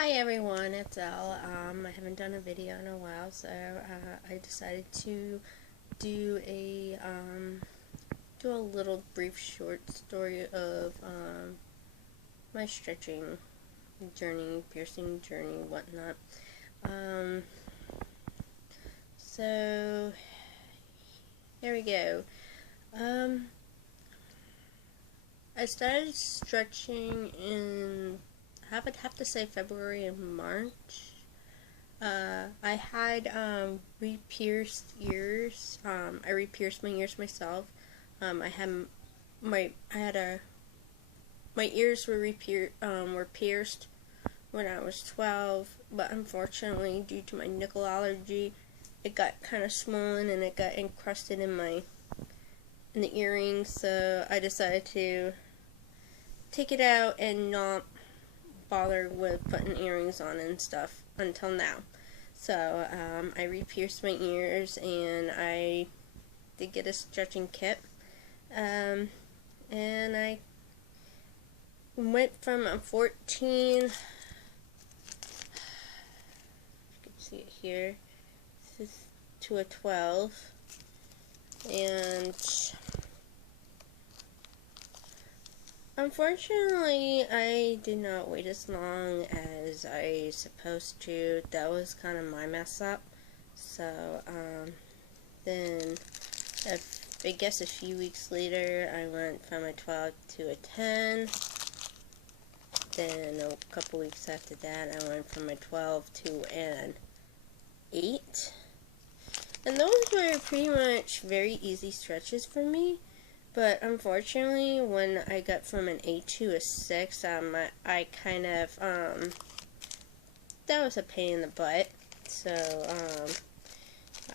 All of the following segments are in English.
Hi everyone, it's Elle. I haven't done a video in a while, so I decided to do a little brief short story of my stretching journey, piercing journey, whatnot. So here we go. I started stretching in, I would have to say, February and March. I had re-pierced ears. I re-pierced my ears myself. My ears were pierced when I was 12, but unfortunately, due to my nickel allergy, it got kind of swollen and it got encrusted in the earrings. So I decided to take it out and not bother with putting earrings on and stuff until now. So I re-pierced my ears and I did get a stretching kit, and I went from a 14, you can see it here, to a 12, and unfortunately, I did not wait as long as I supposed to. That was kind of my mess up. So, then, I guess a few weeks later, I went from a 12 to a 10. Then, a couple weeks after that, I went from a 12 to an 8. And those were pretty much very easy stretches for me. But unfortunately, when I got from an 8 to a 6, I kind of, that was a pain in the butt. So,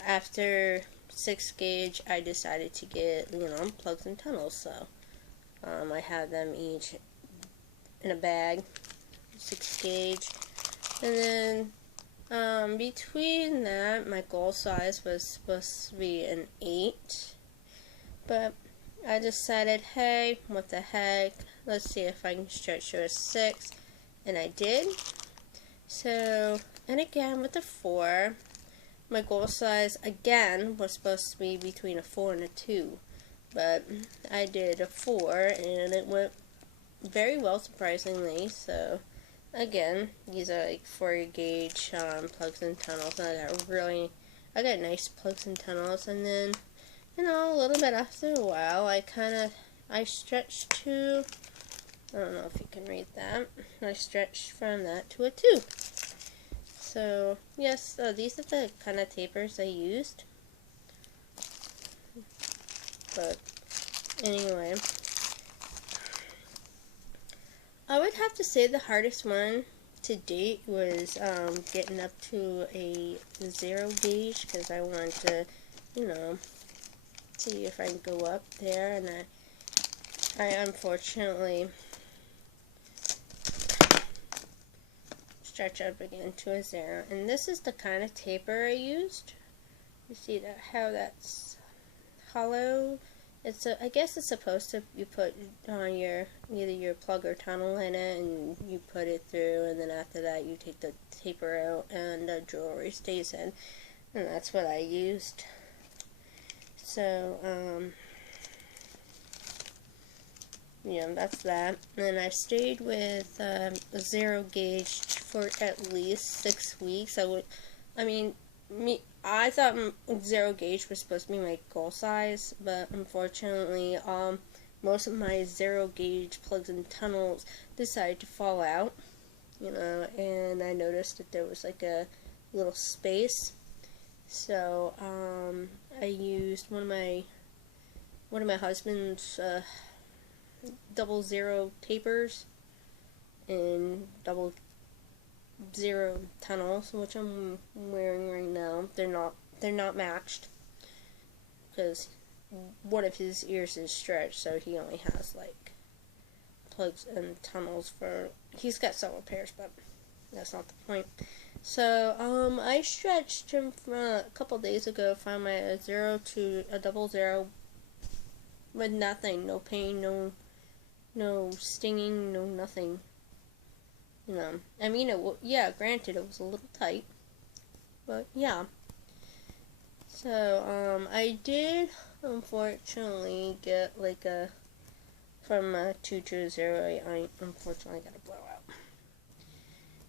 after 6 gauge, I decided to get, plugs and tunnels. So, I had them each in a bag, 6 gauge. And then, between that, my goal size was supposed to be an 8. But I decided, hey, what the heck, let's see if I can stretch to a 6, and I did. So, and again with the 4, my goal size again was supposed to be between a 4 and a 2, but I did a 4, and it went very well, surprisingly. So, again, these are like 4 gauge plugs and tunnels, and I got nice plugs and tunnels. And then, a little bit after a while, I stretched to, I don't know if you can read that, I stretched from that to a 2. So, yes, these are the kind of tapers I used. But, anyway, I would have to say the hardest one to date was getting up to a 0 gauge, because I wanted to, see if I can go up there, and I unfortunately stretch up again to a 0. And this is the kind of taper I used. You see that how that's hollow? I guess it's supposed to, you put on either your plug or tunnel in it, and you put it through, and then after that you take the taper out and the jewelry stays in, and that's what I used. So, that's that. And I stayed with a 0 gauge for at least 6 weeks. I thought 0 gauge was supposed to be my goal size, but unfortunately, most of my 0 gauge plugs and tunnels decided to fall out, and I noticed that there was like a little space. So, I used one of my husband's 00 tapers and 00 tunnels, which I'm wearing right now. They're not matched, because one of his ears is stretched, so he only has like plugs and tunnels for. He's got several pairs, but that's not the point. So, I stretched him from a couple days ago from a 0 to a 00 with nothing, no pain, no stinging, no nothing. You know, I mean, yeah, granted, it was a little tight, but yeah. So, I did unfortunately get like from 2208, I unfortunately got a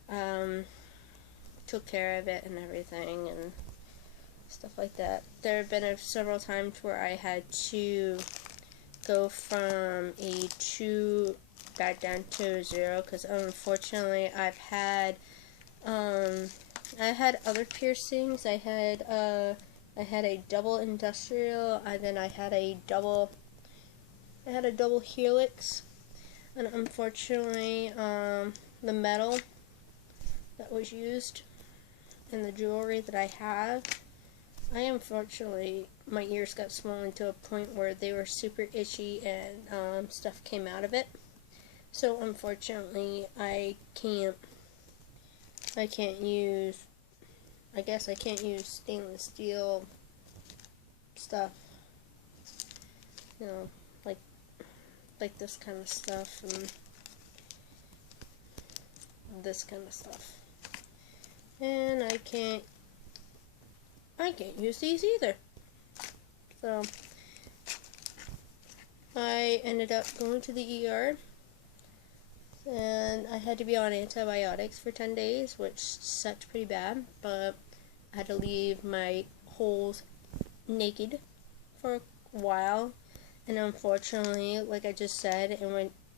blowout. Took care of it and everything and stuff like that. There have been several times where I had to go from a 2 back down to a 0 because unfortunately I had other piercings. I had a double industrial, and then I had a double helix, and unfortunately the metal that was used in the jewelry that I have, unfortunately my ears got swollen to a point where they were super itchy and stuff came out of it. So unfortunately I can't use, I guess I can't use stainless steel stuff, you know, like this kind of stuff and this kind of stuff. And I can't use these either. So I ended up going to the ER, and I had to be on antibiotics for 10 days, which sucked pretty bad, but I had to leave my holes naked for a while, and unfortunately, like I just said,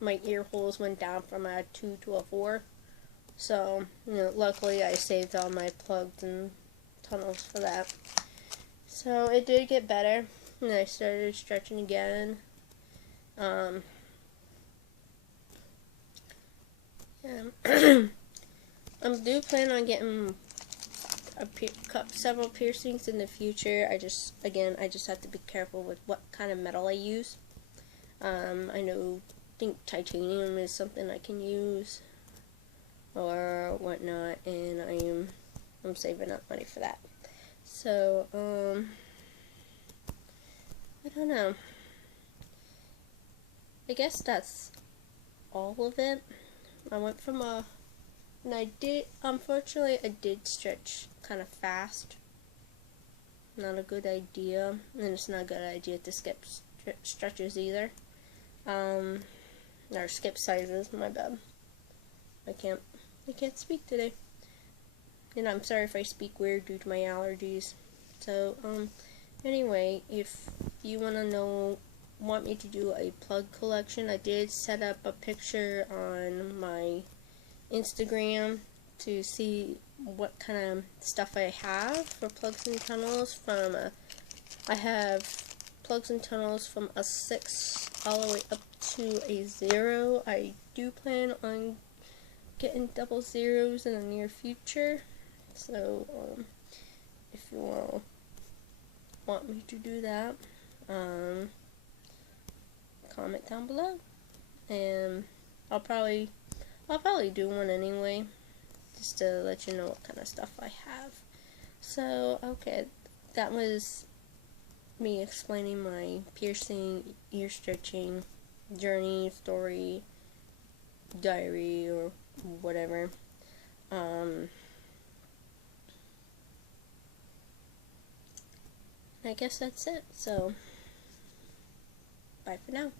my ear holes went down from a 2 to a 4. So, you know, luckily I saved all my plugs and tunnels for that. So it did get better, and I started stretching again. Yeah. I do plan on getting several piercings in the future. I just have to be careful with what kind of metal I use. Think titanium is something I can use or whatnot, and I'm saving up money for that. So, I don't know. I guess that's all of it. I went from unfortunately I did stretch kind of fast. Not a good idea, and it's not a good idea to skip stretches either. Or skip sizes, my bad. I can't speak today. And I'm sorry if I speak weird due to my allergies. So, anyway, if you want me to do a plug collection, I did set up a picture on my Instagram to see what kind of stuff I have for plugs and tunnels. I have plugs and tunnels from a 6 all the way up to a 0. I do plan on getting double zeros in the near future. So, if you want me to do that, comment down below, and I'll probably do one anyway, just to let you know what kind of stuff I have. So, okay, that was me explaining my piercing, ear stretching journey, story, diary, or whatever. I guess that's it. So, bye for now.